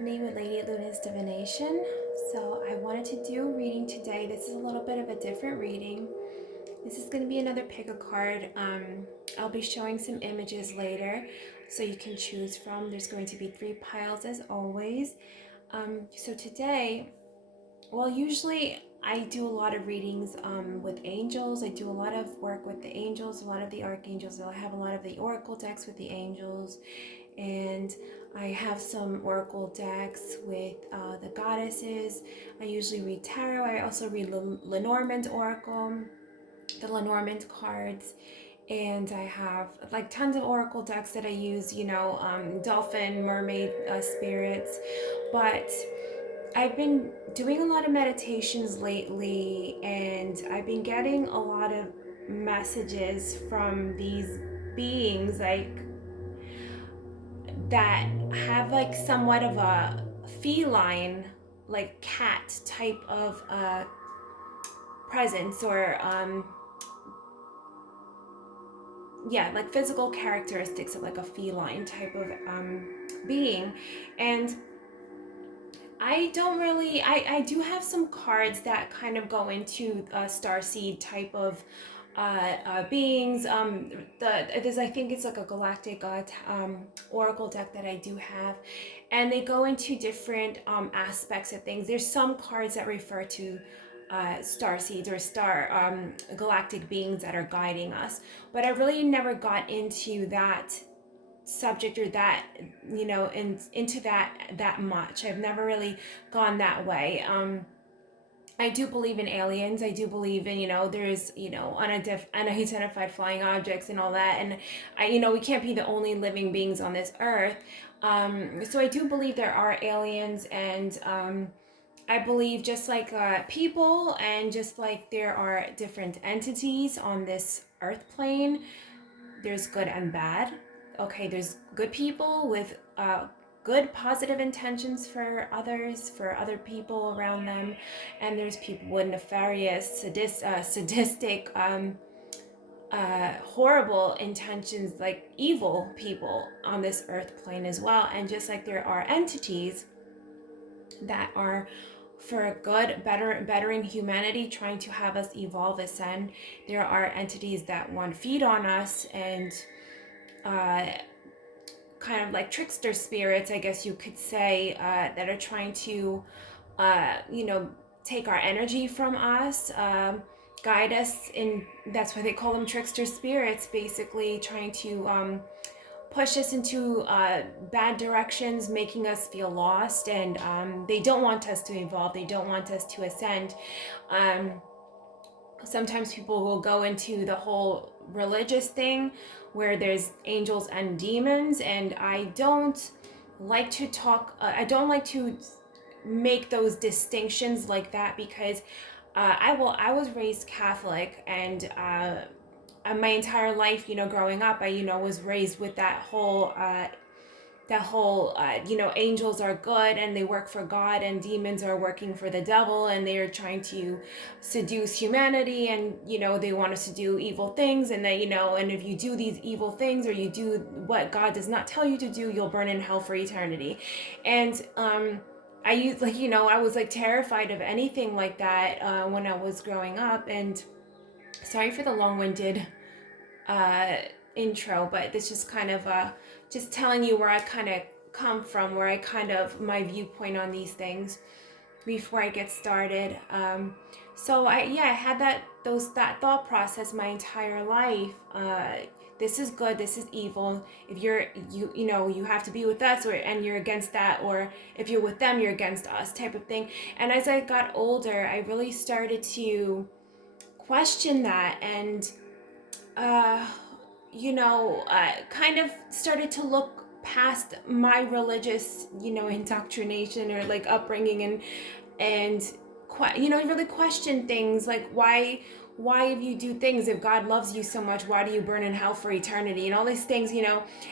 Stephanie with Lady Luna's Divination. So I wanted to do a reading today. This is a little bit of a different reading. This is going to be another pick a card. I'll be showing some images later so you can choose from. There's going to be 3 piles as always. So today, usually I do a lot of readings with angels. I do a lot of work with the angels, a lot of the archangels. I have a lot of the oracle decks with the angels, and I have some oracle decks with the goddesses. I usually read tarot. I also read Lenormand oracle, the Lenormand cards, and I have like tons of oracle decks that I use, dolphin, mermaid spirits. But I've been doing a lot of meditations lately, and I've been getting a lot of messages from these beings that have like somewhat of a feline, like cat type of presence, or like physical characteristics of like a feline type of being. And I don't really, do have some cards that kind of go into a starseed type of beings. There's, I think it's like a galactic oracle deck that I do have, and they go into different aspects of things. There's some cards that refer to starseeds or galactic beings that are guiding us, but I really never got into that subject, or that into that much. I've never really gone that way. I do believe in aliens. I do believe in, there's, unidentified flying objects and all that. And we can't be the only living beings on this earth. So I do believe there are aliens, and I believe just like people, and just like there are different entities on this earth plane, there's good and bad. Okay, there's good people with good positive intentions for others, for other people around them, and there's people with nefarious, sadistic, horrible intentions, like evil people on this earth plane as well. And just like there are entities that are for good, bettering humanity, trying to have us evolve, ascend, there are entities that want to feed on us, and uh, kind of like trickster spirits, I guess you could say, that are trying to, take our energy from us, guide us in. That's why they call them trickster spirits, basically trying to push us into bad directions, making us feel lost, and they don't want us to evolve. They don't want us to ascend. Sometimes people will go into the whole religious thing where there's angels and demons, and I don't like to I don't like to make those distinctions like that, because I was raised Catholic, and my entire life, growing up, I was raised with that whole angels are good and they work for God, and demons are working for the devil, and they are trying to seduce humanity, and they want us to do evil things, and that and if you do these evil things, or you do what God does not tell you to do, you'll burn in hell for eternity. And I used, I was like terrified of anything like that when I was growing up. And sorry for the long-winded intro, but this just kind of just telling you where I kind of come from, where I kind of my viewpoint on these things before I get started. So I had that thought process my entire life. This is good, this is evil. If you have to be with us, and you're against that, or if you're with them, you're against us, type of thing. And as I got older, I really started to question that, and kind of started to look past my religious, indoctrination, or like upbringing, and really question things like why if you do things, if God loves you so much, why do you burn in hell for eternity, and all these things.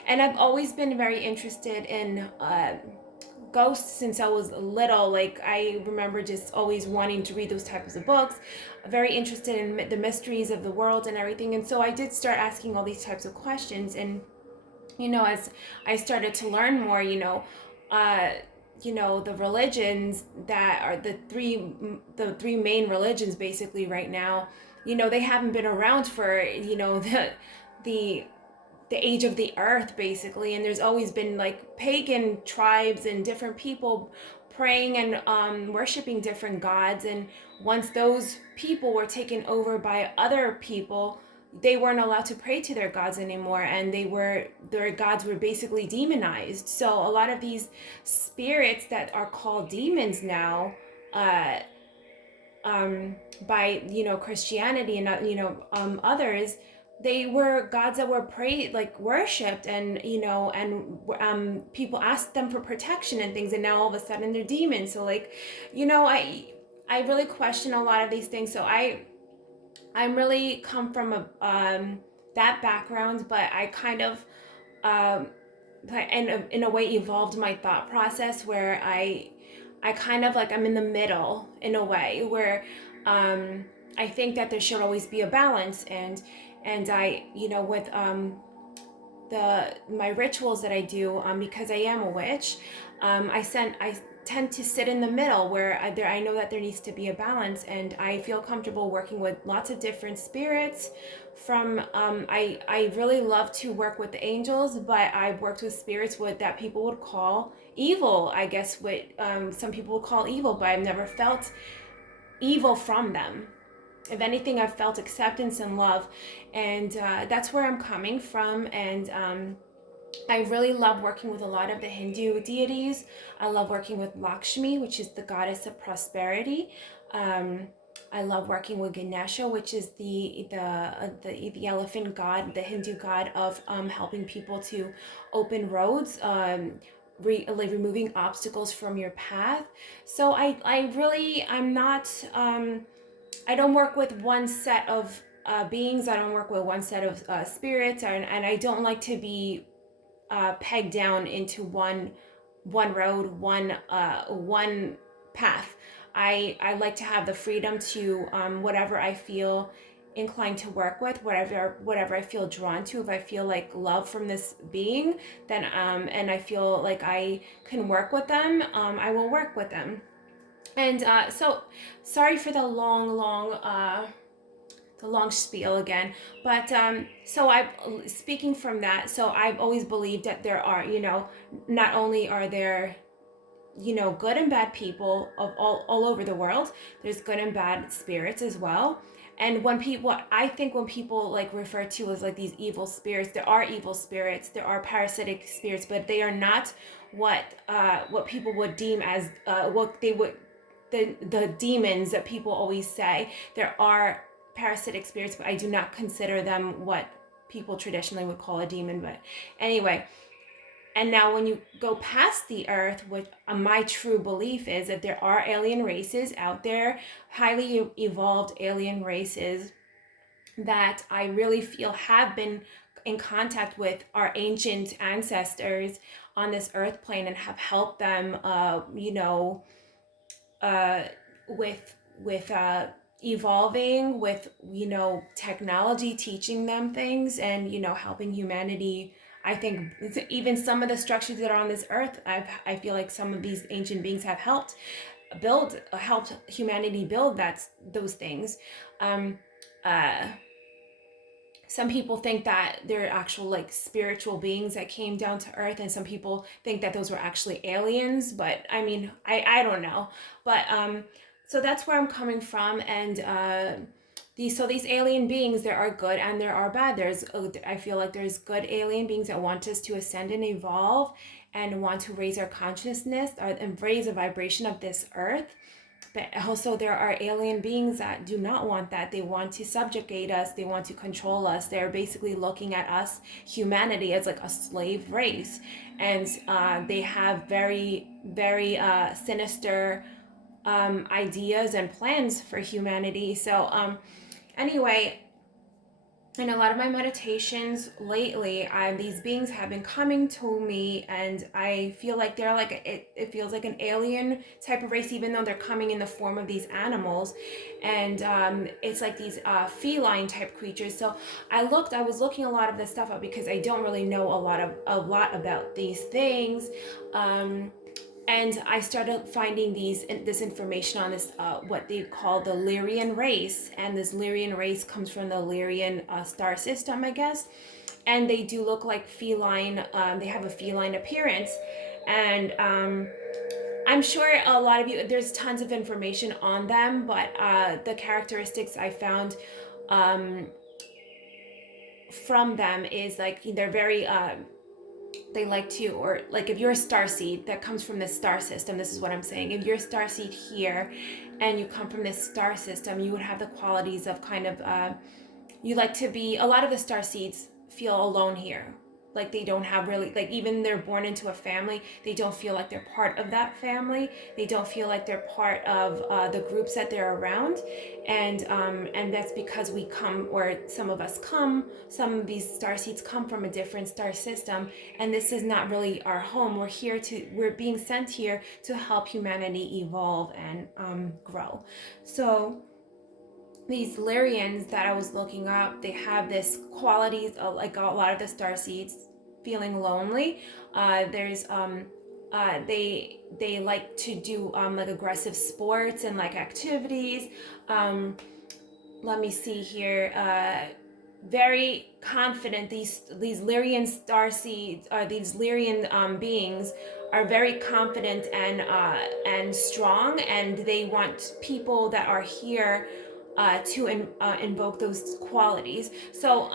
And I've always been very interested in ghosts since I was little. Like, I remember just always wanting to read those types of books, very interested in the mysteries of the world and everything. And so I did start asking all these types of questions. And as I started to learn more, uh, the religions that are the three main religions basically right now, they haven't been around for, the the age of the earth basically, and there's always been like pagan tribes and different people praying and worshiping different gods. And once those people were taken over by other people, they weren't allowed to pray to their gods anymore, and their gods were basically demonized. So a lot of these spirits that are called demons now, uh, by Christianity and others, they were gods that were prayed, like worshipped, and people asked them for protection and things, and now all of a sudden they're demons. So like, I really question a lot of these things. So I'm really come from a that background, but I kind of um in a way evolved my thought process, where I kind of like, I'm in the middle in a way, where I think that there should always be a balance. And I, with the my rituals that I do, because I am a witch, I tend to sit in the middle, where I know that there needs to be a balance, and I feel comfortable working with lots of different spirits. From I really love to work with the angels, but I've worked with spirits that people would call evil. I guess what some people would call evil, but I've never felt evil from them. If anything, I've felt acceptance and love, and that's where I'm coming from. And I really love working with a lot of the Hindu deities. I love working with Lakshmi, which is the goddess of prosperity. Um, I love working with Ganesha, which is the elephant god, the Hindu god of helping people to open roads, like removing obstacles from your path. So I'm not. I don't work with one set of beings. I don't work with one set of spirits, and I don't like to be pegged down into one road, one path. I like to have the freedom to whatever I feel inclined to work with, whatever I feel drawn to. If I feel like love from this being, then and I feel like I can work with them, I will work with them. And so, sorry for the long spiel again. But so I, speaking from that, so I've always believed that there are, not only are there, good and bad people of all over the world, there's good and bad spirits as well. And I think when people like refer to as like these evil spirits, there are evil spirits, there are parasitic spirits, but they are not what people would deem as what they would the demons that people always say. There are parasitic spirits, but I do not consider them what people traditionally would call a demon. But anyway, and now when you go past the earth, what my true belief is that there are alien races out there, highly evolved alien races that I really feel have been in contact with our ancient ancestors on this earth plane, and have helped them uh, with evolving, with technology teaching them things, and helping humanity. I think even some of the structures that are on this earth, I feel like some of these ancient beings have helped humanity build those things. um, uh, some people think that they're actual like spiritual beings that came down to earth, and some people think that those were actually aliens. But I mean, I don't know. But so that's where I'm coming from. And these alien beings, there are good and there are bad. I feel like there's good alien beings that want us to ascend and evolve, and want to raise our consciousness, and raise the vibration of this earth. But also there are alien beings that do not want that. They want to subjugate us. They want to control us. They're basically looking at us, humanity, as like a slave race. And they have very, very sinister ideas and plans for humanity. So anyway, in a lot of my meditations lately, these beings have been coming to me, and I feel like they're like it feels like an alien type of race, even though they're coming in the form of these animals. And it's like these feline type creatures. So I was looking a lot of this stuff up, because I don't really know a lot about these things. And I started finding this information on this what they call the Lyran race, and this Lyran race comes from the Lyran star system, I guess. And they do look like feline. They have a feline appearance, and I'm sure a lot of you, there's tons of information on them, but the characteristics I found from them is like they're very they like to, or like if you're a star seed that comes from this star system, this is what I'm saying. If you're a star seed here and you come from this star system, you would have the qualities of kind of, you like to be, a lot of the star seeds feel alone here. Like they don't have really, like even they're born into a family, they don't feel like they're part of that family. They don't feel like they're part of the groups that they're around. And that's because we come, or some of us come, some of these star seeds come from a different star system, and this is not really our home. We're being sent here to help humanity evolve and grow. So these Lyrians that I was looking up, they have this qualities of, like a lot of the star seeds, feeling lonely. They like to do like aggressive sports and like activities. Let me see here. Very confident. These Lyrian star seeds, or these Lyrian beings, are very confident and strong, and they want people that are here to invoke those qualities. So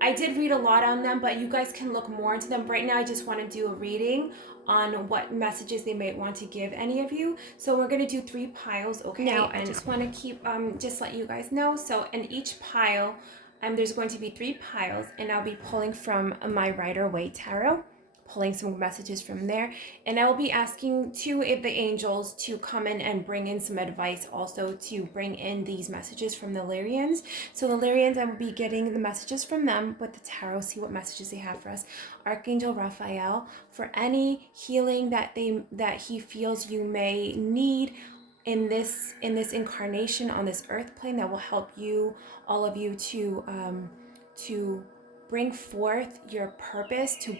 I did read a lot on them, but you guys can look more into them. Right now, I just want to do a reading on what messages they might want to give any of you. So we're going to do 3 piles, okay? Now, I just want to keep, just let you guys know. So in each pile, there's going to be 3 piles, and I'll be pulling from my Rider-Waite Tarot, pulling some messages from there. And I will be asking 2 of the angels to come in and bring in some advice also, to bring in these messages from the Lyrians. So the Lyrians, I will be getting the messages from them with the tarot, see what messages they have for us. Archangel Raphael, for any healing that he feels you may need in this incarnation on this earth plane, that will help you, all of you, to bring forth your purpose, to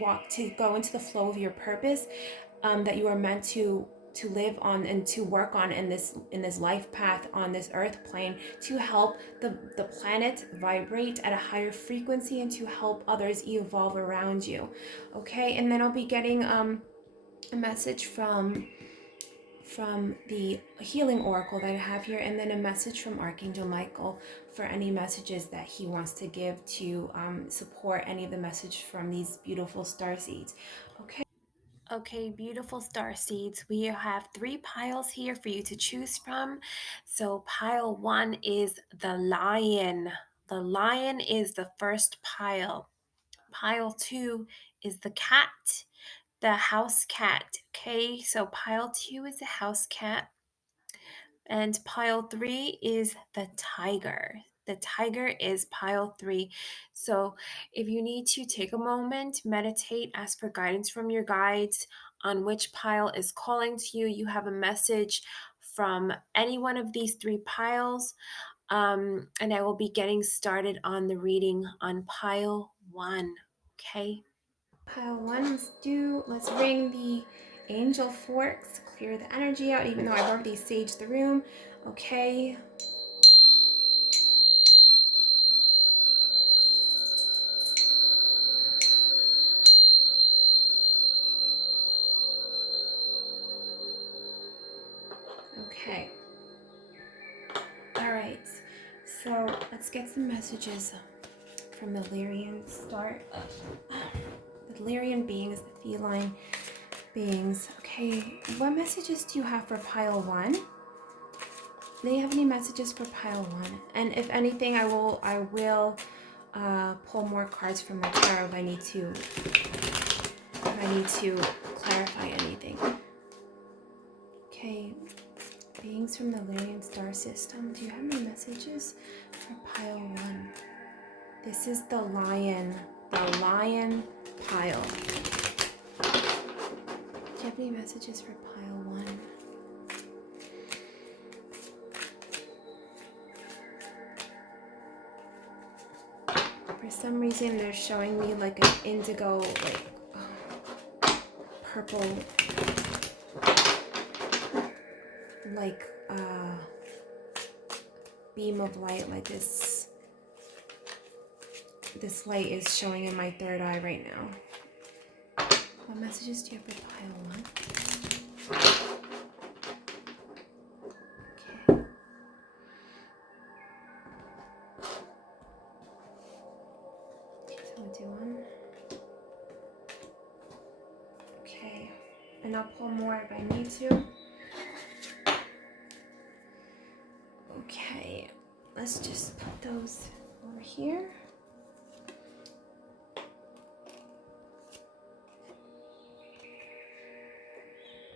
go into the flow of your purpose that you are meant to live on and to work on in this life path on this earth plane, to help the planet vibrate at a higher frequency and to help others evolve around you. Okay, and then I'll be getting a message from the healing oracle that I have here, and then a message from Archangel Michael for any messages that he wants to give to support any of the message from these beautiful star seeds. Okay, beautiful star seeds. We have 3 piles here for you to choose from. So pile 1 is the lion. The lion is the first pile. Pile 2 is the cat, the house cat. Okay, so pile 2 is the house cat. And pile 3 is the tiger. The tiger is pile 3. So if you need to take a moment, meditate, ask for guidance from your guides on which pile is calling to you. You have a message from any one of these 3 piles. And I will be getting started on the reading on pile 1. Okay. Pile 1, let's ring the angel forks, clear the energy out, even though I've already saged the room. Okay. Okay. All right. So let's get some messages from the Lyrian the Lyrian beings, the feline beings. Okay. What messages do you have for pile 1? Do they have any messages for pile 1? And if anything, I will pull more cards from my tarot if I need to clarify anything. Okay, beings from the Lyrian star system, do you have any messages for pile 1? This is the lion pile. Do you have any messages for pile 1? For some reason, they're showing me like an indigo, like purple like beam of light, like this light is showing in my third eye right now. What messages do you have for pile 1? Okay. So we'll do 1. Okay. And I'll pull more if I need to. Okay. Let's just put those over here.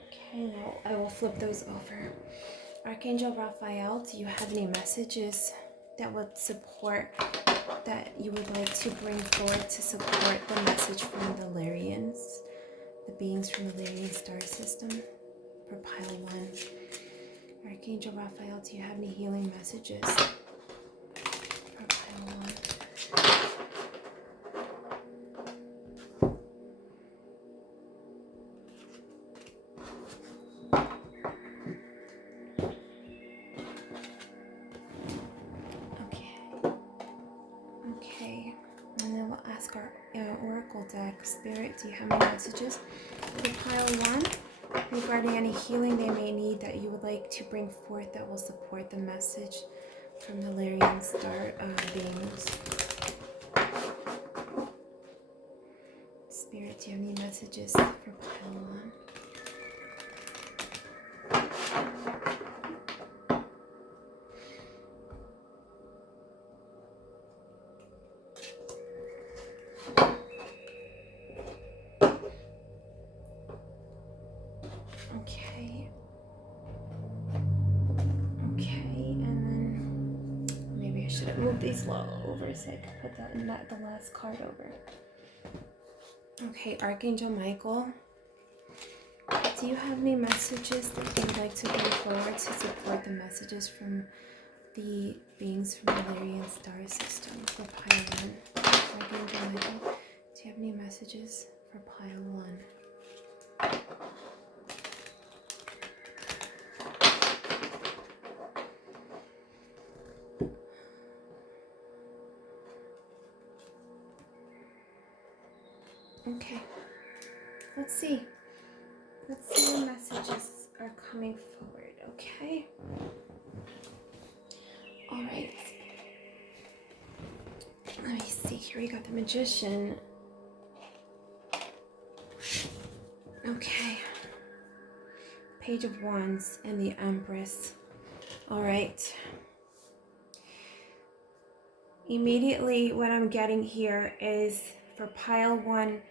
Okay, now I will flip those over. Archangel Raphael, do you have any messages that would support, that you would like to bring forward to support the message from the Lyrans, the beings from the Lyran star system for pile 1? Archangel Raphael, do you have any healing messages for pile 1? Okay, and then we'll ask our oracle deck. Spirit, do you have any messages for pile 1 regarding any healing they may need that you would like to bring forth that will support the message from the Lyran star beings? Spirit, do you have any messages for pile 1? Okay. Okay, and then maybe I should have moved these over so I could put that in the last card over. Okay, Archangel Michael, do you have any messages that you would like to bring forward to support the messages from the beings from the Lyran star system for pile 1? Archangel Michael, do you have any messages for pile 1? Okay, let's see what messages are coming forward. Okay, all right, let me see here. We got the Magician. Okay, Page of Wands and the Empress. All right, immediately what I'm getting here is for pile 1,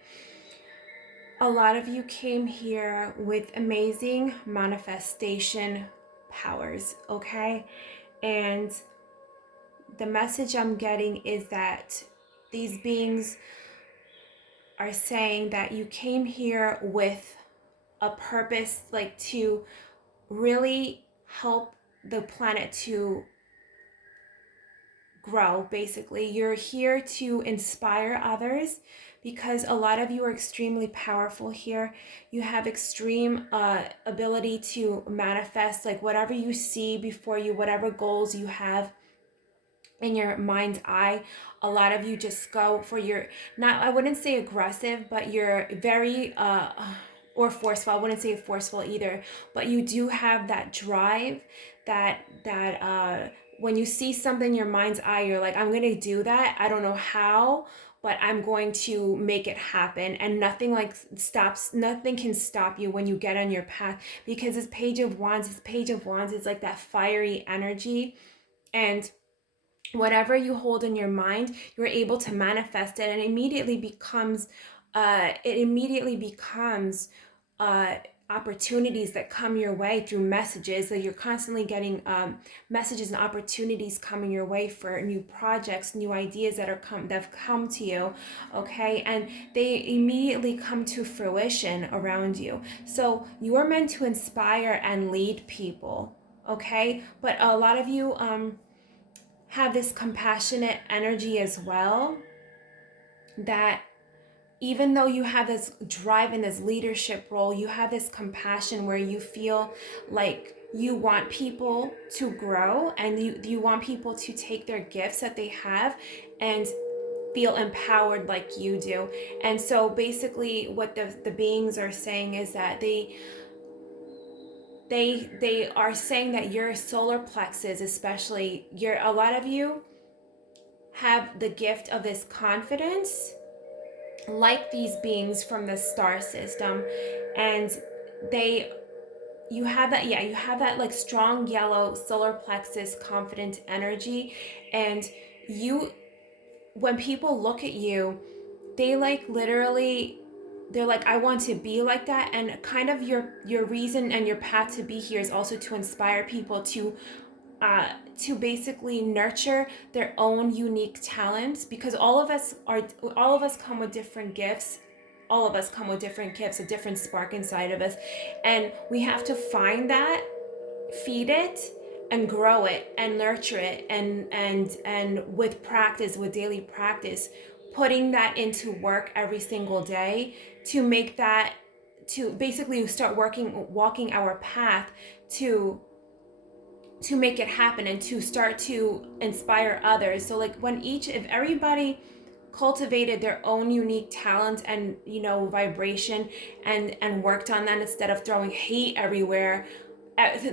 a lot of you came here with amazing manifestation powers, okay? And the message I'm getting is that these beings are saying that you came here with a purpose, like to really help the planet to grow. Basically, you're here to inspire others, because a lot of you are extremely powerful here. You have extreme ability to manifest, like whatever you see before you, whatever goals you have in your mind's eye. A lot of you just go for your, not, I wouldn't say aggressive, but you're very or forceful. I wouldn't say forceful either, but you do have that drive, that when you see something in your mind's eye, you're like, I'm gonna do that. I don't know how, but I'm going to make it happen. And nothing can stop you when you get on your path, because this Page of Wands is like that fiery energy. And whatever you hold in your mind, you're able to manifest it, and it immediately becomes opportunities that come your way through messages. That you're constantly getting messages and opportunities coming your way for new projects, new ideas that have come to you, okay? And they immediately come to fruition around you. So you are meant to inspire and lead people, okay? But a lot of you have this compassionate energy as well, that even though you have this drive in this leadership role, you have this compassion where you feel like you want people to grow, and you want people to take their gifts that they have and feel empowered like you do. And so basically what the beings are saying is that they are saying that your solar plexus, especially, a lot of you have the gift of this confidence, like these beings from the star system. And they you have that, yeah, you have that like strong yellow solar plexus confident energy. And you, when people look at you, they like literally, they're like, I want to be like that. And kind of your reason and your path to be here is also to inspire people to basically nurture their own unique talents, because all of us come with different gifts. All of us come with different gifts, a different spark inside of us, and we have to find that, feed it, and grow it and nurture it, and with practice, with daily practice, putting that into work every single day to make that, to basically start walking our path to make it happen, and to start to inspire others. So like if everybody cultivated their own unique talent and vibration, and worked on that instead of throwing hate everywhere,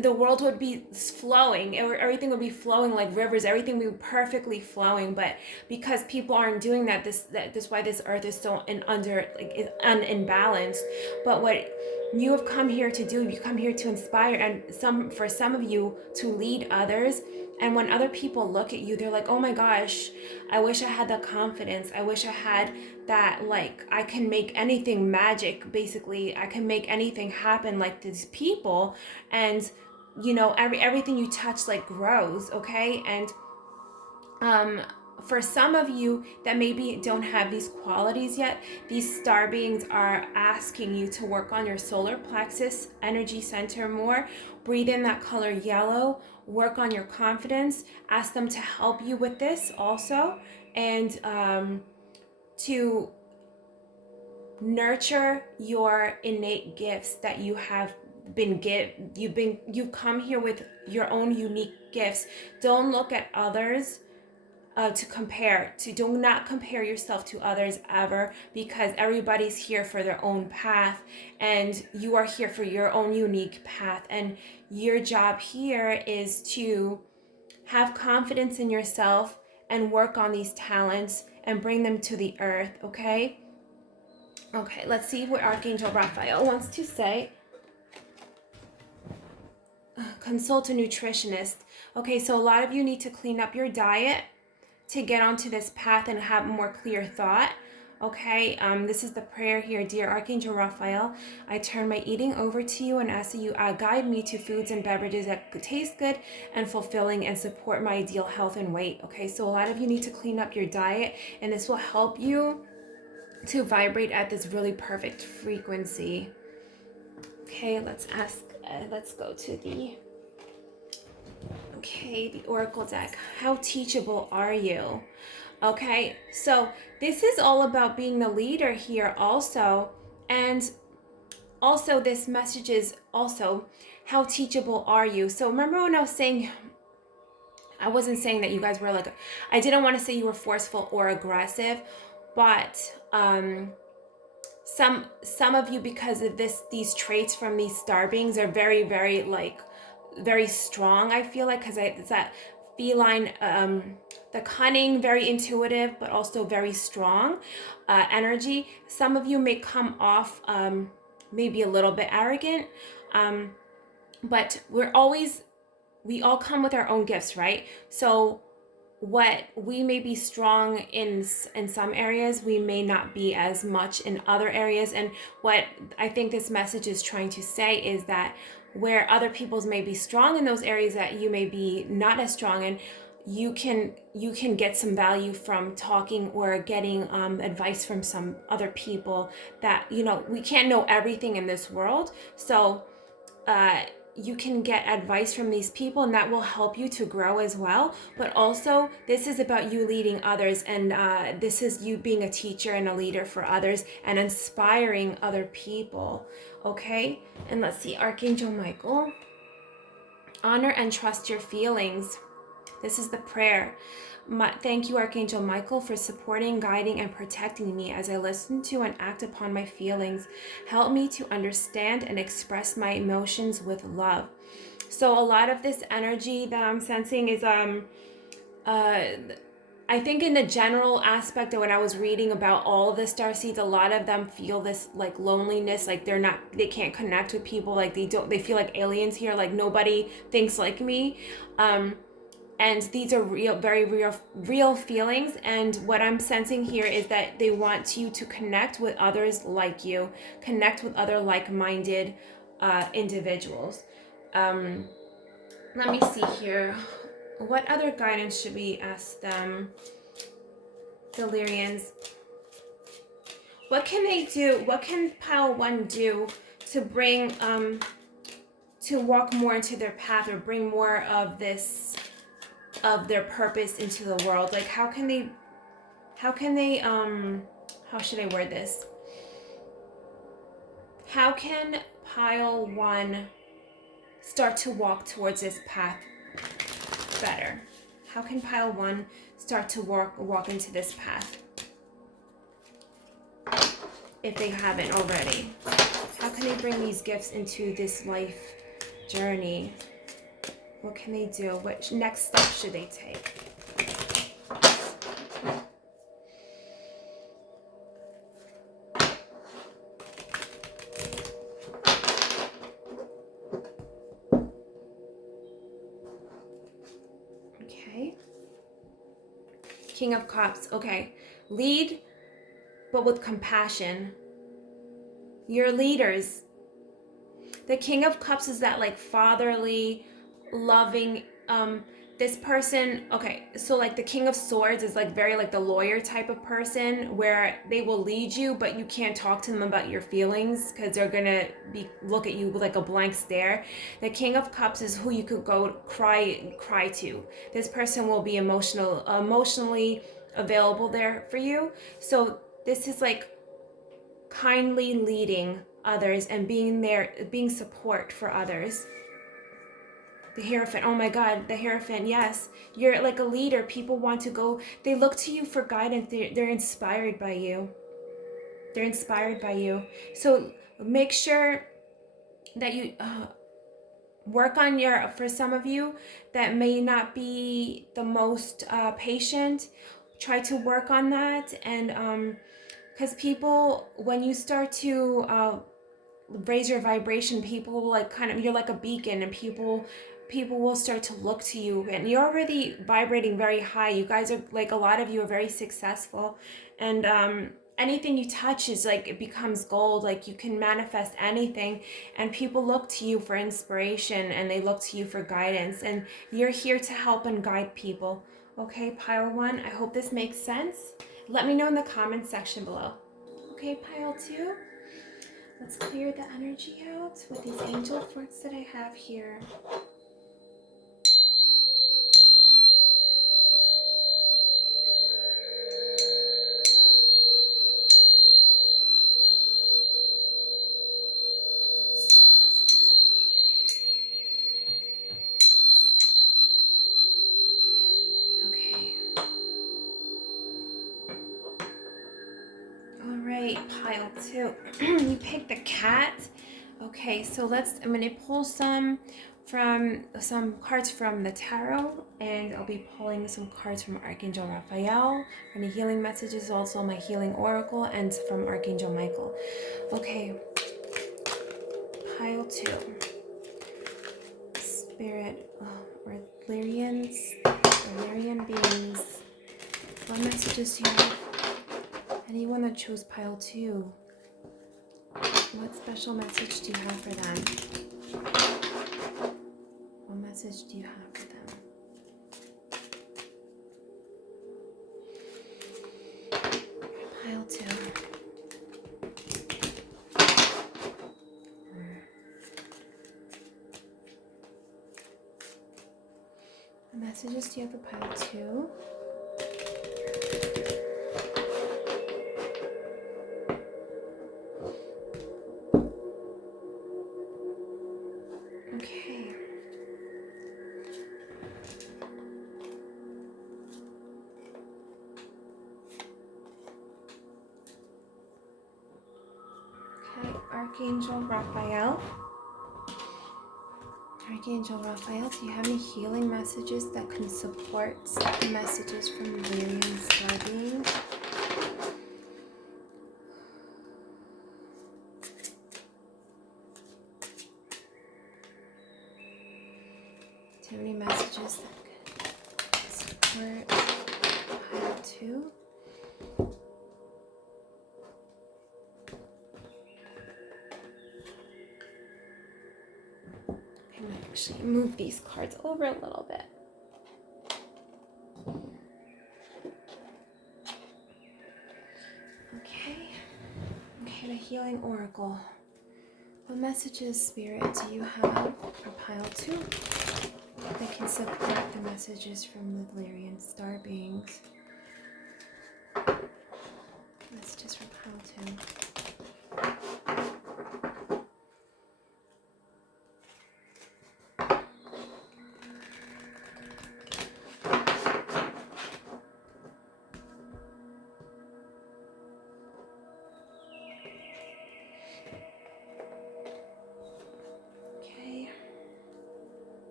the world would be flowing. Everything would be flowing like rivers. Everything would be perfectly flowing. But because people aren't doing that, this why this earth is so is unimbalanced. But what you have come here to do, you come here to inspire, and for some of you to lead others. And when other people look at you, they're like, oh my gosh, I wish I had that confidence. I wish I had that, like, I can make anything magic. Basically, I can make anything happen like these people. And everything you touch like grows. Okay. And for some of you that maybe don't have these qualities yet, these star beings are asking you to work on your solar plexus energy center more. Breathe in that color yellow, work on your confidence, ask them to help you with this also, and to nurture your innate gifts that you have you've come here with your own unique gifts. Don't look at others do not compare yourself to others ever, because everybody's here for their own path, and you are here for your own unique path. And your job here is to have confidence in yourself and work on these talents and bring them to the earth. Okay, let's see what Archangel Raphael wants to say. Consult a nutritionist. Okay, so a lot of you need to clean up your diet to get onto this path and have more clear thought. Okay, this is the prayer here. Dear Archangel Raphael, I turn my eating over to you and ask that you guide me to foods and beverages that taste good and fulfilling and support my ideal health and weight. Okay, so a lot of you need to clean up your diet, and this will help you to vibrate at this really perfect frequency. Okay, let's go to the Oracle deck. How teachable are you? Okay, so this is all about being the leader here also. And also this message is also, how teachable are you? So remember when I was saying, I wasn't saying that you guys were like, I didn't want to say you were forceful or aggressive, but some of you, because of these traits from these star beings, are very, very very strong. I feel like, because it's that feline, the cunning, very intuitive, but also very strong energy. Some of you may come off maybe a little bit arrogant, but we all come with our own gifts, right? So what we may be strong in some areas, we may not be as much in other areas. And what I think this message is trying to say is that where other people's may be strong in those areas that you may be not as strong in, you can get some value from talking or getting advice from some other people. That we can't know everything in this world, so you can get advice from these people, and that will help you to grow as well. But also, this is about you leading others, and this is you being a teacher and a leader for others and inspiring other people. Okay, and let's see, Archangel Michael. Honor and trust your feelings. This is the prayer. Thank you, Archangel Michael, for supporting, guiding, and protecting me as I listen to and act upon my feelings. Help me to understand and express my emotions with love. So a lot of this energy that I'm sensing is I think in the general aspect of when I was reading about all of the star seeds, a lot of them feel this like loneliness, like they can't connect with people, like they feel like aliens here, like nobody thinks like me. And these are very real feelings. And what I'm sensing here is that they want you to connect with others like you, connect with other like-minded individuals. Let me see here. What other guidance should we ask them? The Lyrans. What can they do? What can pile 1 do to bring to walk more into their path, or bring more of this, of their purpose into the world? Like how can they how should I word this? How can pile 1 start to walk towards this path better? How can pile 1 start to walk into this path if they haven't already? How can they bring these gifts into this life journey? What can they do? What next step should they take? Okay. King of Cups. Okay. Lead, but with compassion. Your leaders. The King of Cups is that like fatherly, loving, this person, okay, so like the King of Swords is like very like the lawyer type of person where they will lead you, but you can't talk to them about your feelings because they're gonna look at you with like a blank stare. The King of Cups is who you could go cry to. This person will be emotionally available there for you. So this is like kindly leading others and being there, being support for others. The Hierophant, oh my God, the Hierophant, yes. You're like a leader. People want to go, they look to you for guidance. They're inspired by you. They're inspired by you. So make sure that you work on for some of you that may not be the most patient, try to work on that. And because people, when you start to raise your vibration, people will like kind of, you're like a beacon, and people will start to look to you, and you're already vibrating very high. You guys are like, a lot of you are very successful, and anything you touch is like, it becomes gold. Like you can manifest anything, and people look to you for inspiration, and they look to you for guidance, and you're here to help and guide people. Okay, pile 1, I hope this makes sense. Let me know in the comments section below. Okay, pile 2, let's clear the energy out with these angel fruits that I have here. Okay. All right, pile 2. You picked the cat. Okay, so I'm going to pull some cards from the tarot, and I'll be pulling some cards from Archangel Raphael, from the healing messages, also my healing oracle, and from Archangel Michael. Okay, pile 2. Spirit, or Lyrans, or Lyran beings. What messages do you have? Anyone that chose pile 2, what special message do you have for them? What message do you have for them? Pile 2. What messages do you have for pile 2? Okay. Archangel Raphael. Archangel Raphael, do you have any healing messages that can support the messages from Lyran star beings? Do you have any messages that can support pile 2? I'm going to actually move these cards over a little bit. Okay, the healing oracle. What messages, Spirit, do you have for pile 2 that can support the messages from the Lyran star beings? Messages for pile 2.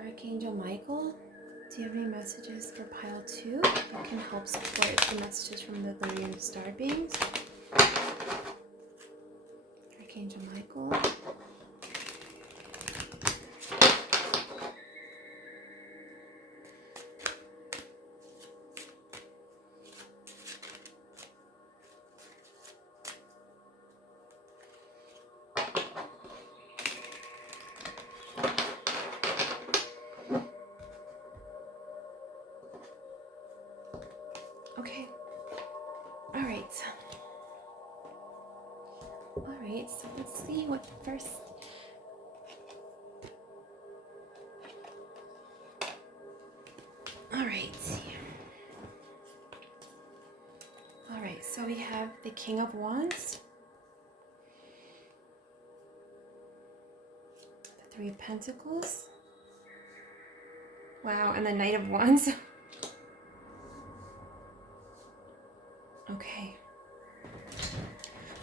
Archangel Michael, do you have any messages for pile 2 that can help support the messages from the Lyran star beings? Archangel Michael. Okay. Alright, so let's see what first. Alright, so we have the King of Wands, the Three of Pentacles, wow, and the Knight of Wands. Okay.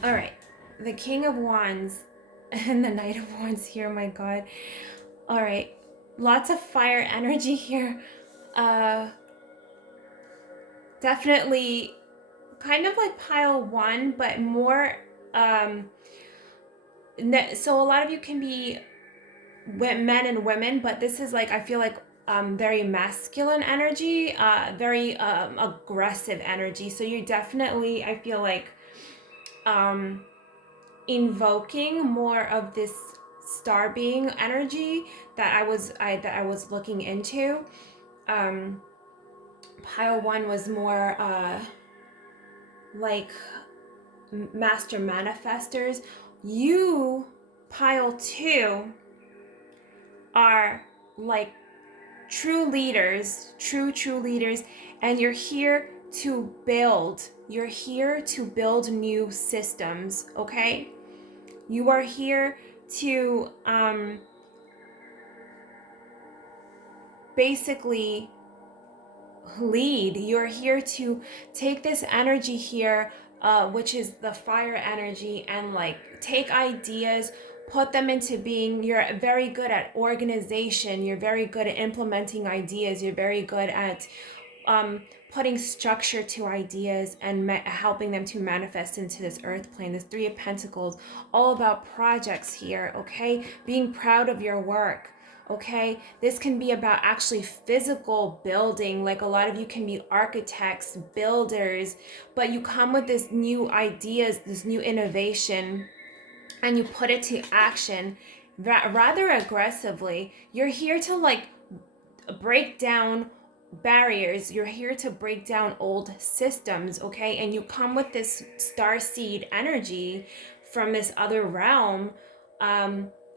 Alright, the King of Wands and the Knight of Wands here, my God. Alright, lots of fire energy here. Definitely kind of like pile 1, but more, so a lot of you can be men and women, but this is like, I feel like very masculine energy, very aggressive energy. So you're definitely, I feel like, invoking more of this star being energy that I was looking into. Pile 1 was more like master manifestors. You, pile 2, are like true leaders, true leaders, and you're here to build. You're here to build new systems, okay? You are here to basically lead. You're here to take this energy here, which is the fire energy, and like take ideas, put them into being. You're very good at organization. You're very good at implementing ideas. You're very good at putting structure to ideas and helping them to manifest into this earth plane. This Three of Pentacles, all about projects here, okay? Being proud of your work. Okay, this can be about actually physical building. Like a lot of you can be architects, builders, but you come with this new ideas, this new innovation, and you put it to action rather aggressively. You're here to like break down barriers. You're here to break down old systems, okay? And you come with this starseed energy from this other realm,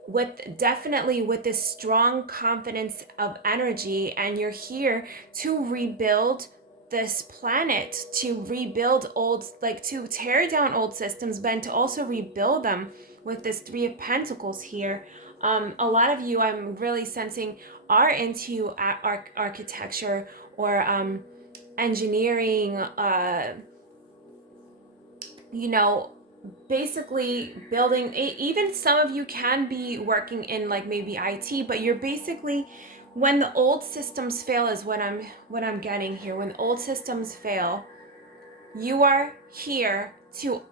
with this strong confidence of energy, and you're here to rebuild this planet, to rebuild to tear down old systems, but to also rebuild them with this Three of Pentacles here. A lot of you, I'm really sensing, are into architecture or engineering, basically building, even some of you can be working in like maybe IT, but you're basically, when the old systems fail is what I'm getting here. When the old systems fail, you are here to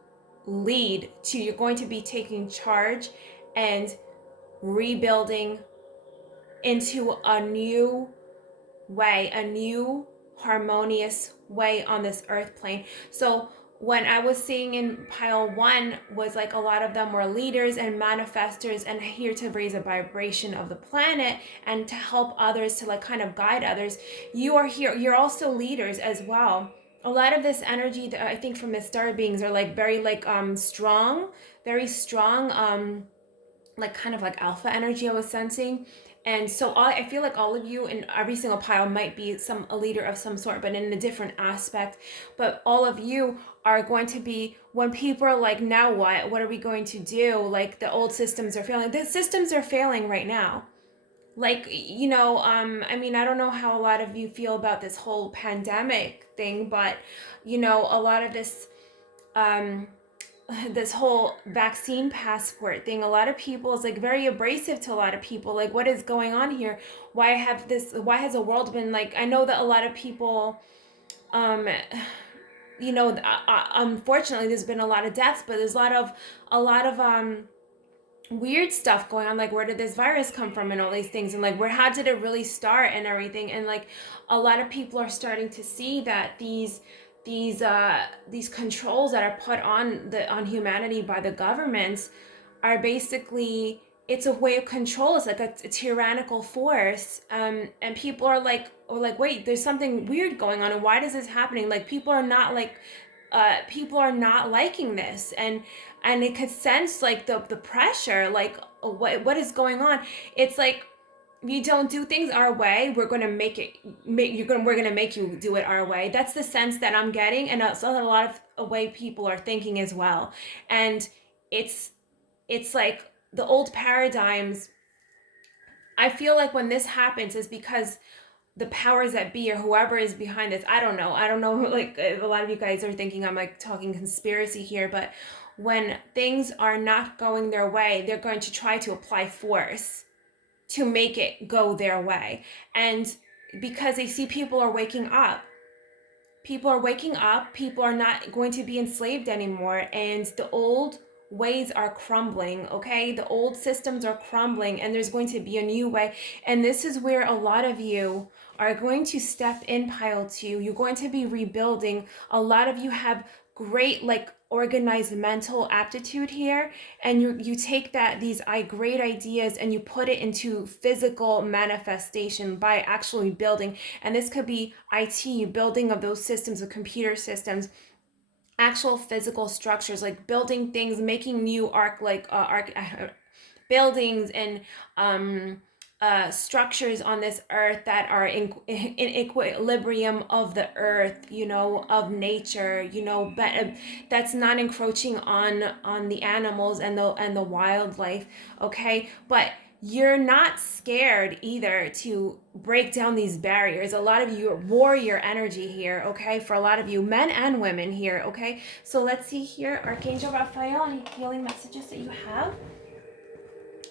lead, to you're going to be taking charge and rebuilding into a new way, a new harmonious way on this earth plane. So when I was seeing in pile one was like a lot of them were leaders and manifestors and here to raise a vibration of the planet and to help others, to like kind of guide others. You are here, you're also leaders as well. A lot of this energy that I think from the star beings are like very like strong, very strong, like kind of like alpha energy I was sensing. And so I feel like all of you in every single pile might be a leader of some sort, but in a different aspect. But all of you are going to be, when people are like, now what are we going to do? Like the old systems are failing. The systems are failing right now. Like, I mean, I don't know how a lot of you feel about this whole pandemic thing, but a lot of um this whole vaccine passport thing, a lot of people is like very abrasive to a lot of people. Like, what is going on here? Why has the world been like, I know that a lot of people, um unfortunately there's been a lot of deaths, but there's a lot of weird stuff going on, like where did this virus come from and all these things, and like how did it really start and everything. And like a lot of people are starting to see that these controls that are put on humanity by the governments are basically, it's a way of control. It's like a tyrannical force, and people are like, wait, there's something weird going on, and why does this happening? Like people are not liking this, and it could sense like the pressure, like what is going on. It's like, if you don't do things our way, we're gonna we're gonna make you do it our way. That's the sense that I'm getting, and that's a lot of the way people are thinking as well. And it's like the old paradigms. I feel like when this happens is because the powers that be, or whoever is behind this, I don't know like a lot of you guys are thinking I'm like talking conspiracy here, but when things are not going their way, they're going to try to apply force to make it go their way. And because they see people are not going to be enslaved anymore, and the old ways are crumbling. Okay, the old systems are crumbling, and there's going to be a new way. And this is where a lot of you are going to step in pile two. You're going to be rebuilding. A lot of you have great like organized mental aptitude here, and you take these great ideas and you put it into physical manifestation by actually building. And this could be IT, building of those systems, of computer systems, actual physical structures, like building things, making new buildings and structures on this earth that are in equilibrium of the earth, of nature, but that's not encroaching on the animals and the wildlife. Okay, but you're not scared either to break down these barriers. A lot of you are warrior energy here, okay? For a lot of you, men and women here, okay? So let's see here, Archangel Raphael, any healing messages that you have?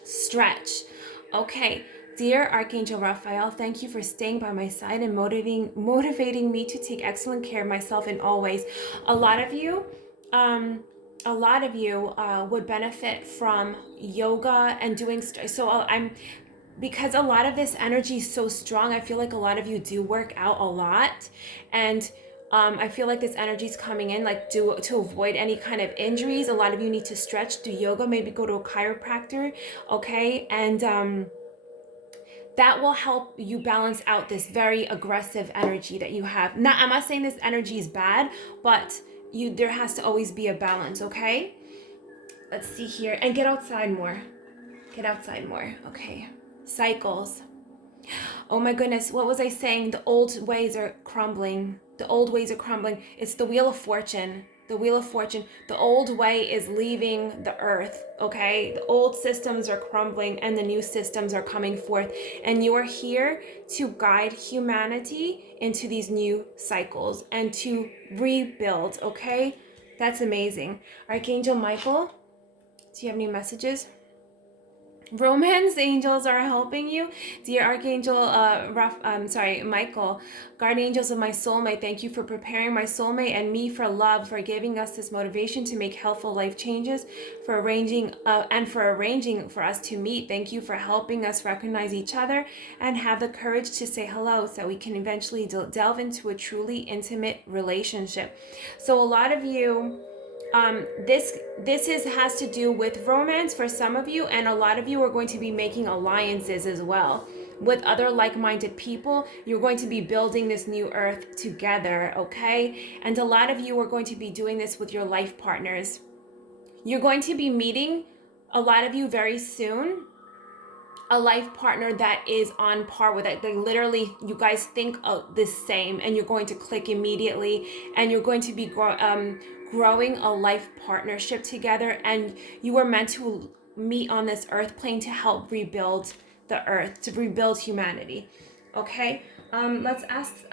Stretch. Okay, dear Archangel Raphael, thank you for staying by my side and motivating me to take excellent care of myself in all ways. A lot of you, would benefit from yoga and doing because a lot of this energy is so strong. I feel like a lot of you do work out a lot, and I feel like this energy is coming in like to avoid any kind of injuries. A lot of you need to stretch, do yoga, maybe go to a chiropractor, okay? And that will help you balance out this very aggressive energy that you have. Now, I'm not saying this energy is bad, but there has to always be a balance, okay? Let's see here. And get outside more. Get outside more. Okay. Cycles. Oh my goodness, what was I saying? The old ways are crumbling. The old ways are crumbling. It's the Wheel of Fortune. The Wheel of Fortune. The old way is leaving the earth, okay? The old systems are crumbling and the new systems are coming forth. And you are here to guide humanity into these new cycles and to rebuild, okay? That's amazing. Archangel Michael, do you have any messages? Romance angels are helping you. Dear Archangel Michael, guardian angels of my soulmate, thank you for preparing my soulmate and me for love, for giving us this motivation to make helpful life changes, for arranging for us to meet. Thank you for helping us recognize each other and have the courage to say hello so that we can eventually delve into a truly intimate relationship. So a lot of you, this has to do with romance for some of you, and a lot of you are going to be making alliances as well with other like-minded people. You're going to be building this new earth together, okay? And a lot of you are going to be doing this with your life partners. You're going to be meeting, a lot of you, very soon, a life partner that is on par with it. They literally, you guys think the same, and you're going to click immediately, and you're going to be growing a life partnership together, and you were meant to meet on this earth plane to help rebuild the earth, to rebuild humanity. Okay, let's ask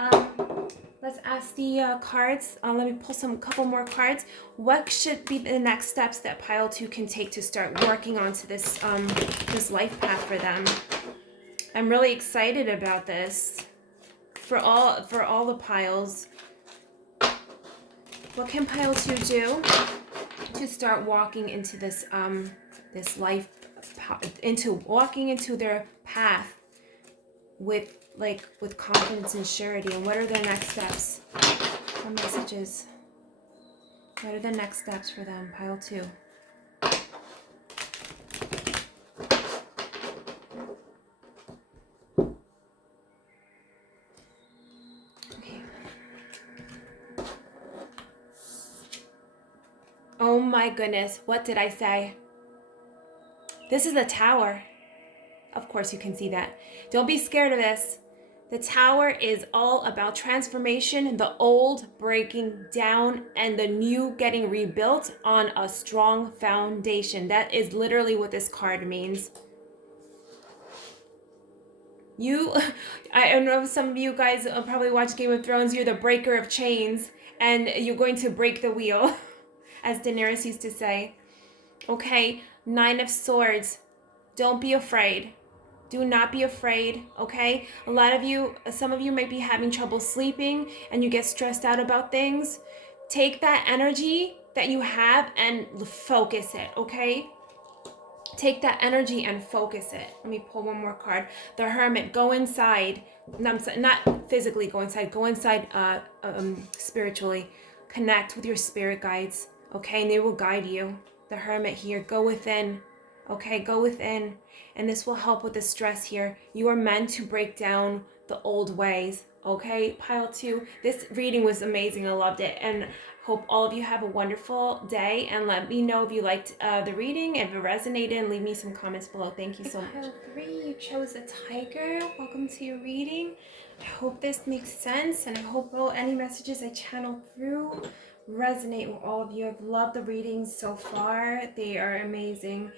the cards. Let me pull couple more cards. What should be the next steps that pile 2 can take to start working onto this this life path for them? I'm really excited about this for all the piles. What can pile 2 do to start walking into this this life, walking into their path with confidence and surety? And what are their next steps? What messages? What are the next steps for them, pile 2? Okay. Oh my goodness, what did I say? This is a tower. Of course you can see that. Don't be scared of this. The tower is all about transformation, the old breaking down and the new getting rebuilt on a strong foundation. That is literally what this card means. I know some of you guys probably watch Game of Thrones. You're the breaker of chains, and you're going to break the wheel, as Daenerys used to say. Okay, 9 of Swords. Don't be afraid. Do not be afraid, okay? A lot of you, some of you might be having trouble sleeping and you get stressed out about things. Take that energy that you have and focus it, okay? Take that energy and focus it. Let me pull one more card. The Hermit. Go inside. Not physically go inside. Go inside spiritually. Connect with your spirit guides, okay? And they will guide you. The Hermit here. Go within. Okay, go within, and this will help with the stress here. You are meant to break down the old ways, okay? Pile 2, this reading was amazing. I loved it, and hope all of you have a wonderful day, and let me know if you liked the reading, if it resonated, and leave me some comments below. Thank you so much. Pile 3, you chose a tiger. Welcome to your reading. I hope this makes sense, and I hope any messages I channel through resonate with all of you. I've loved the readings so far. They are amazing.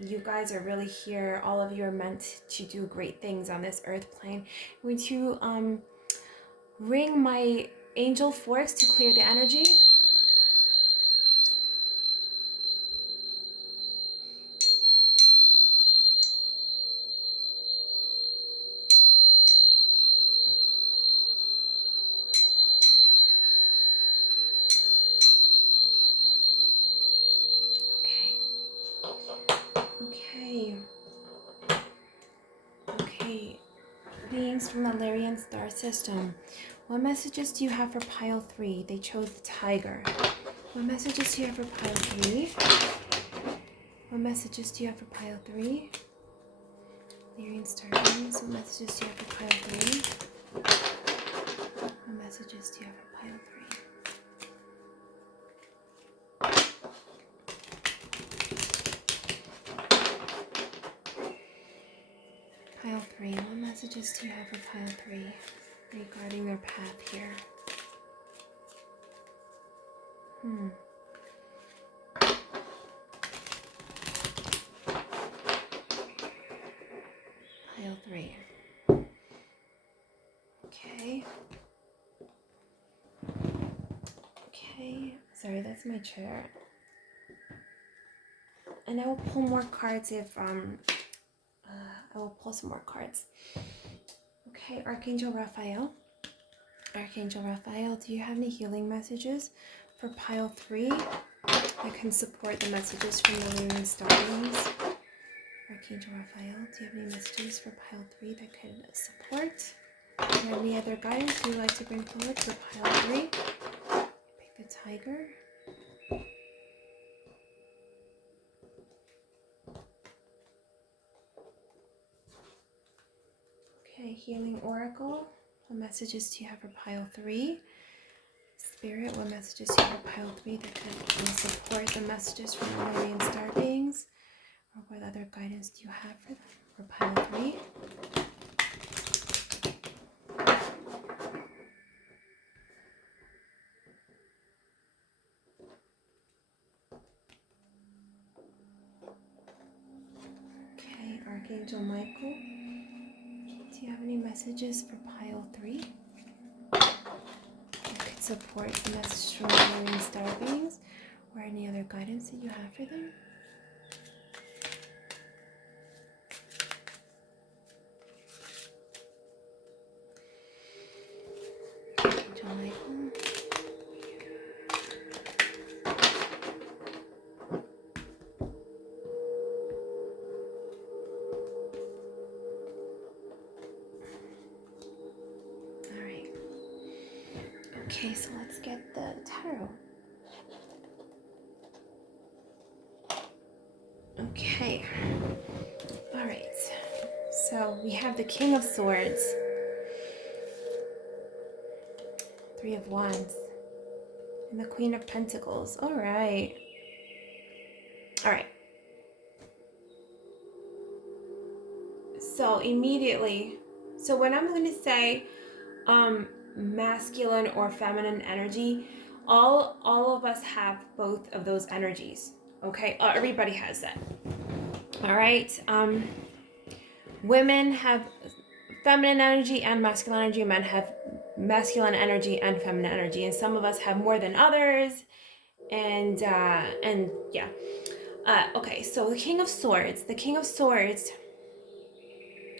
You guys are really here. All of you are meant to do great things on this earth plane. I'm going to ring my angel forks to clear the energy. Okay. Beings from the Lyran star system. What messages do you have for pile 3? They chose the tiger. What messages do you have for pile 3? What messages do you have for pile 3? Lyran star beings. What messages do you have for pile 3? What messages do you have for pile 3? Pile 3, what messages do you have for pile 3 regarding their path here? Pile 3. Okay. Okay. Sorry, that's my chair. And I will pull more cards if I will pull some more cards. Okay, Archangel Raphael. Archangel Raphael, do you have any healing messages for pile 3 that can support the messages from the Lyran Starseeds? Archangel Raphael, do you have any messages for pile 3 that can support? Do you have any other guidance you'd like to bring forward for pile 3? Pick the tiger. Okay, Healing Oracle. What messages do you have for pile 3? Spirit, what messages do you have for pile 3 that can support the messages from the Lyran Star Beings? Or what other guidance do you have for them for pile 3? Okay, Archangel Michael, do you have any messages for pile 3 that could support the message from the Lyran Star Beings? Or any other guidance that you have for them? Archangel Michael. Alright. Okay, so let's get the tarot. Okay. Alright. So we have the King of Swords. 3 of Wands. And the Queen of Pentacles. Alright. Alright. So immediately, so when I'm going to say masculine or feminine energy, all of us have both of those energies. Okay? Everybody has that. Alright? Women have feminine energy and masculine energy. Men have masculine energy and feminine energy, and some of us have more than others. And yeah. Okay, so the King of Swords. The King of Swords,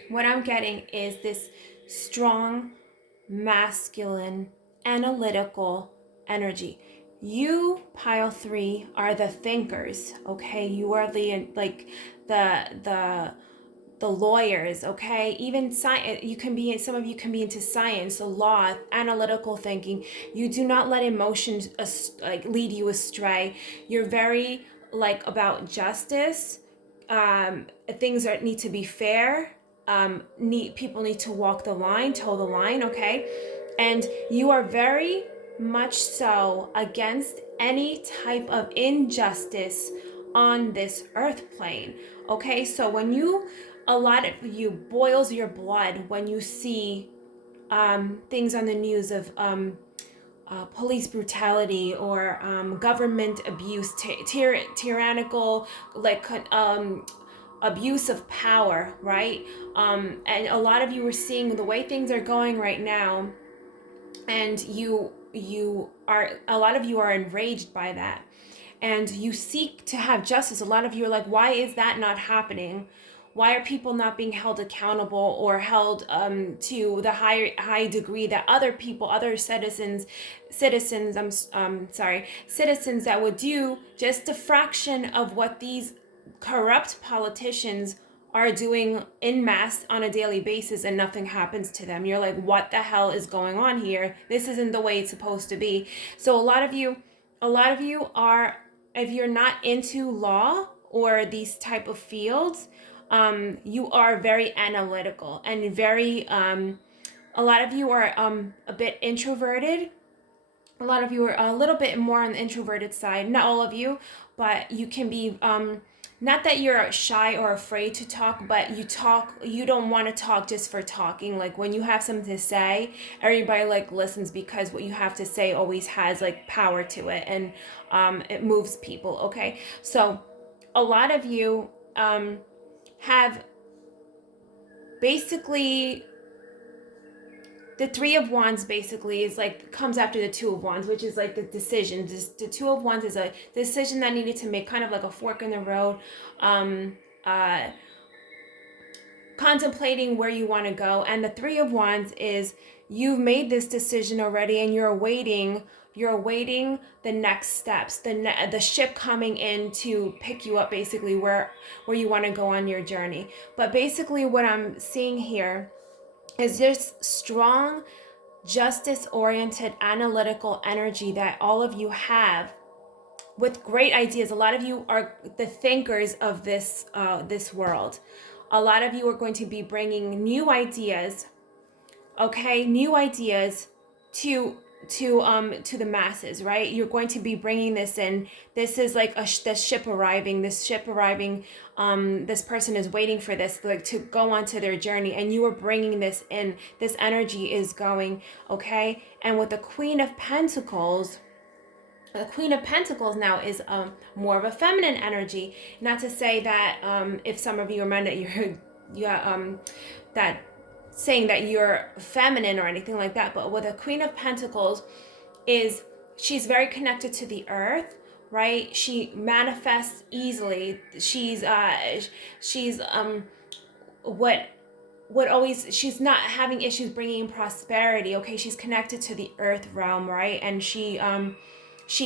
what I'm getting is this strong, masculine, analytical energy. You, pile 3, are the thinkers. Okay, you are the the lawyers, okay? Even science, some of you can be into science, the law, analytical thinking. You do not let emotions lead you astray. You're very about justice. Things that need to be fair. People need to walk the line, toe the line, okay? And you are very much so against any type of injustice on this earth plane. Okay, so a lot of you boils your blood when you see things on the news of police brutality or government abuse, tyrannical, abuse of power, right? And a lot of you are seeing the way things are going right now, and a lot of you are enraged by that, and you seek to have justice. A lot of you are like, why is that not happening? Why are people not being held accountable or held to the high degree that other people, other citizens that would do just a fraction of what these corrupt politicians are doing in mass on a daily basis, and nothing happens to them? You're like, what the hell is going on here? This isn't the way it's supposed to be. So a lot of you are, if you're not into law or these type of fields, you are very analytical and very a lot of you are a bit introverted. A lot of you are a little bit more on the introverted side. Not all of you, but you can be not that you're shy or afraid to talk, but you don't want to talk just for talking. Like when you have something to say, everybody listens, because what you have to say always has power to it, and it moves people. Okay, so a lot of you have basically the Three of Wands basically is like comes after the Two of Wands, which is like the decision. The Two of Wands is a decision that needed to make, kind of like a fork in the road. Um, uh, Contemplating where you want to go, and the Three of Wands is you've made this decision already, and you're awaiting the next steps, the ship coming in to pick you up, basically where you want to go on your journey. But basically what I'm seeing here is this strong justice oriented analytical energy that all of you have, with great ideas. A lot of you are the thinkers of this world. A lot of you are going to be bringing new ideas, okay, new ideas to to the masses, right? You're going to be bringing this in. This is like the ship arriving. This person is waiting for this, like, to go onto their journey, and you are bringing this in. This energy is going, okay. And with the Queen of Pentacles, the Queen of Pentacles now is more of a feminine energy. Not to say that if some of you are men that that saying that you're feminine or anything like that, but with a Queen of Pentacles is she's very connected to the earth, right? She manifests easily. She's what always, she's not having issues bringing prosperity, okay? She's connected to the earth realm, right? And she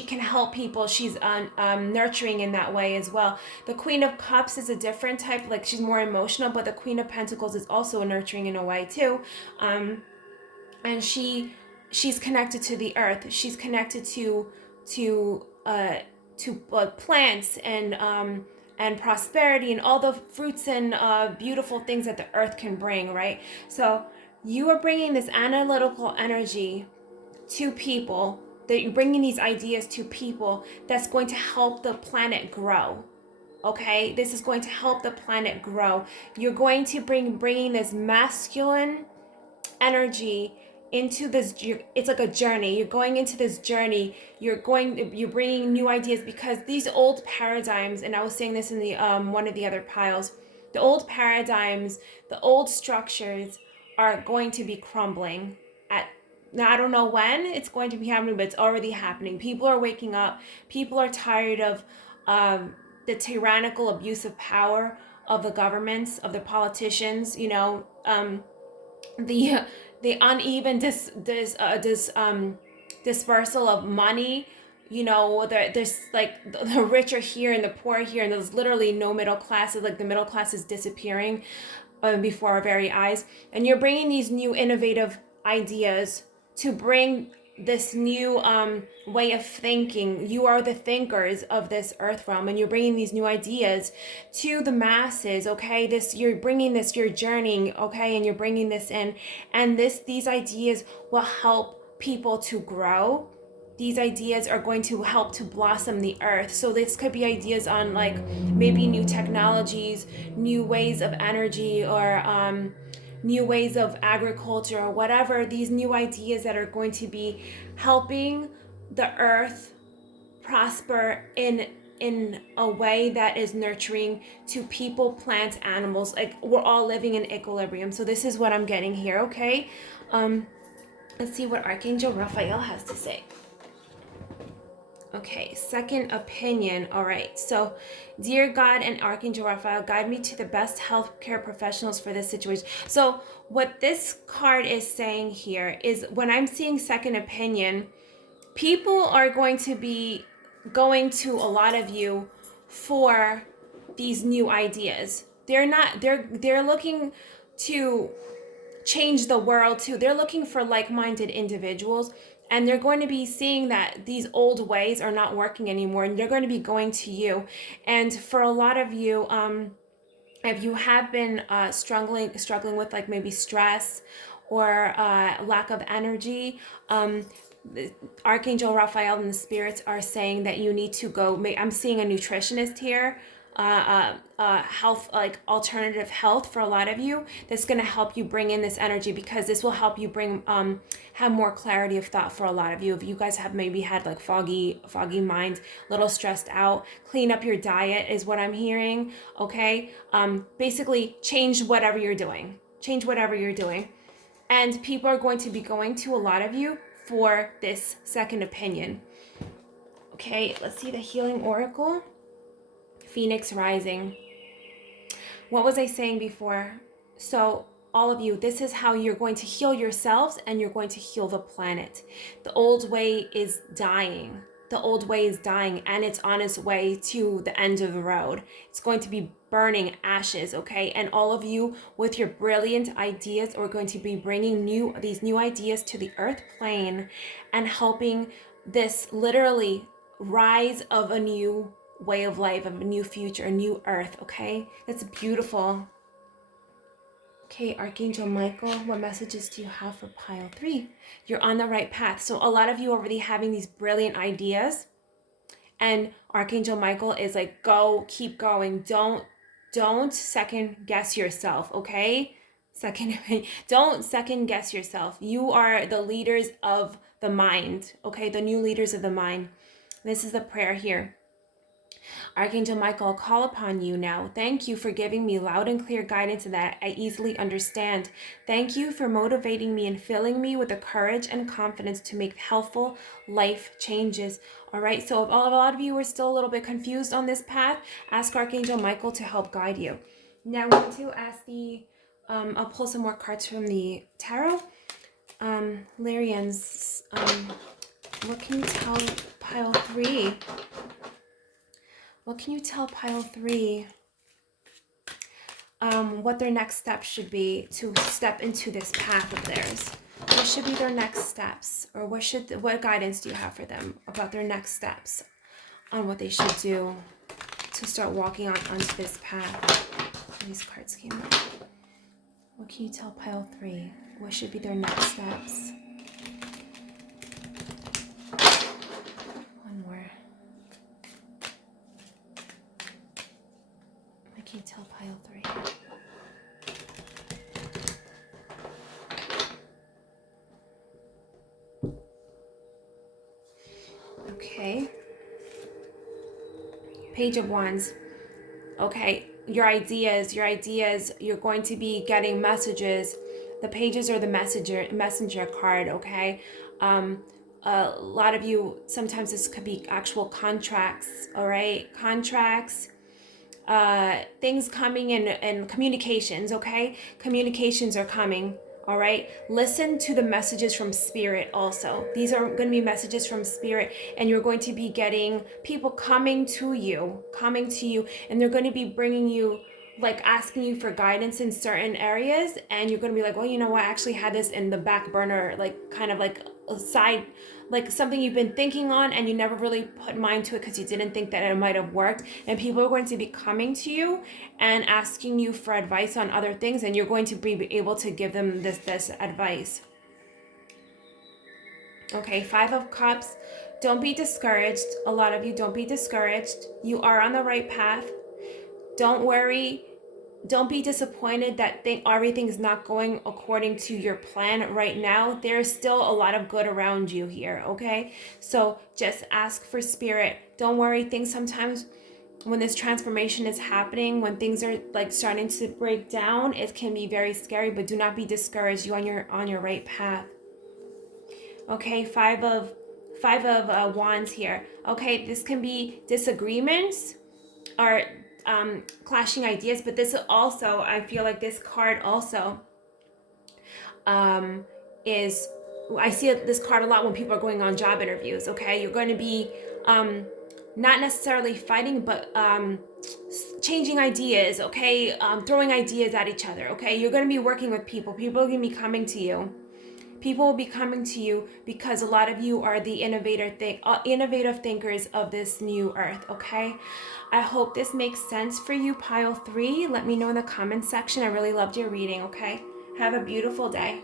can help people. She's nurturing in that way as well. The Queen of Cups is a different type, like she's more emotional, but the Queen of Pentacles is also nurturing in a way too. And she's connected to the earth. She's connected to plants and prosperity and all the fruits and beautiful things that the earth can bring, right? So you are bringing this analytical energy to people, that you're bringing these ideas to people that's going to help the planet grow, okay? This is going to help the planet grow. You're going to bringing this masculine energy into this. It's like a journey. You're going into this journey. You're bringing new ideas, because these old paradigms, and I was saying this in the one of the other piles, the old paradigms, the old structures are going to be crumbling at, now I don't know when it's going to be happening, but it's already happening. People are waking up. People are tired of the tyrannical abuse of power of the governments, of the politicians, the uneven dispersal of money. There's like the rich are here and the poor are here, and there's literally no middle classes. Like the middle class is disappearing before our very eyes. And you're bringing these new innovative ideas to bring this new way of thinking. You are the thinkers of this earth realm, and you're bringing these new ideas to the masses, okay? You're journeying, okay? And you're bringing this in, and these ideas will help people to grow. These ideas are going to help to blossom the earth. So this could be ideas on like maybe new technologies, new ways of energy, or new ways of agriculture, or whatever. These new ideas that are going to be helping the earth prosper in a way that is nurturing to people, plants, animals. Like we're all living in equilibrium. So this is what I'm getting here, okay? Let's see what Archangel Raphael has to say. Okay, second opinion. All right, so dear God and Archangel Raphael, guide me to the best healthcare professionals for this situation. So what this card is saying here is, when I'm seeing second opinion, people are going to be going to a lot of you for these new ideas. They're looking to change the world too. They're looking for like-minded individuals, and they're going to be seeing that these old ways are not working anymore, and they're going to be going to you. And for a lot of you, if you have been struggling with like maybe stress or lack of energy, Archangel Raphael and the spirits are saying that you need to go. I'm seeing a nutritionist here, health, like alternative health for a lot of you, that's going to help you bring in this energy, because this will help you bring have more clarity of thought for a lot of you. If you guys have maybe had like foggy minds, a little stressed out, clean up your diet is what I'm hearing, okay? Basically change whatever you're doing. And people are going to be going to a lot of you for this second opinion. Okay, let's see the healing oracle. Phoenix rising. What was I saying before? So all of you, this is how you're going to heal yourselves and you're going to heal the planet. The old way is dying. The old way is dying and it's on its way to the end of the road. It's going to be burning ashes, okay? And all of you with your brilliant ideas are going to be bringing these new ideas to the earth plane and helping this literally rise of a new way of life, of a new future, a new earth, okay? That's beautiful. Okay, Archangel Michael, what messages do you have for pile 3? You're on the right path. So a lot of you are already having these brilliant ideas, and Archangel Michael is like, go, keep going. Don't second guess yourself, okay? Don't second guess yourself. You are the leaders of the mind, okay? The new leaders of the mind. This is the prayer here. Archangel Michael, call upon you now. Thank you for giving me loud and clear guidance that I easily understand. Thank you for motivating me and filling me with the courage and confidence to make helpful life changes. All right, so if a lot of you are still a little bit confused on this path, ask Archangel Michael to help guide you. Now I'm going to ask I'll pull some more cards from the tarot. Lyrans, what can you tell pile 3? What can you tell pile 3? What their next steps should be to step into this path of theirs. What should be their next steps? Or what guidance do you have for them about their next steps on what they should do to start walking onto this path? These cards came up. What can you tell pile 3? What should be their next steps? One more. What can you tell pile 3? Okay. Page of Wands. Okay, your ideas, you're going to be getting messages. The pages are the messenger card, okay? A lot of you, sometimes this could be actual contracts, all right? Contracts, things coming in, and communications, okay? Communications are coming. All right, listen to the messages from spirit also. These are going to be messages from spirit, and you're going to be getting people coming to you, and they're going to be bringing you, like asking you for guidance in certain areas, and you're going to be like, well, you know what, I actually had this in the back burner, like kind of like a side, like something you've been thinking on and you never really put mind to it because you didn't think that it might have worked. And people are going to be coming to you and asking you for advice on other things, and you're going to be able to give them this advice. Okay, 5 of Cups. Don't be discouraged. A lot of you, don't be discouraged. You are on the right path. Don't worry. Don't be disappointed that everything is not going according to your plan right now. There's still a lot of good around you here, okay? So just ask for spirit. Don't worry. Things sometimes, when this transformation is happening, when things are like starting to break down, it can be very scary, but do not be discouraged. You're on your right path. Okay, five of wands here. Okay, this can be disagreements or clashing ideas, but this also, I feel like this card also is, I see this card a lot when people are going on job interviews. Okay, you're going to be not necessarily fighting, but changing ideas. Okay, throwing ideas at each other. Okay, you're going to be working with people are going to be coming to you. People will be coming to you because a lot of you are the innovative thinkers of this new earth, okay? I hope this makes sense for you, pile 3. Let me know in the comments section. I really loved your reading, okay? Have a beautiful day.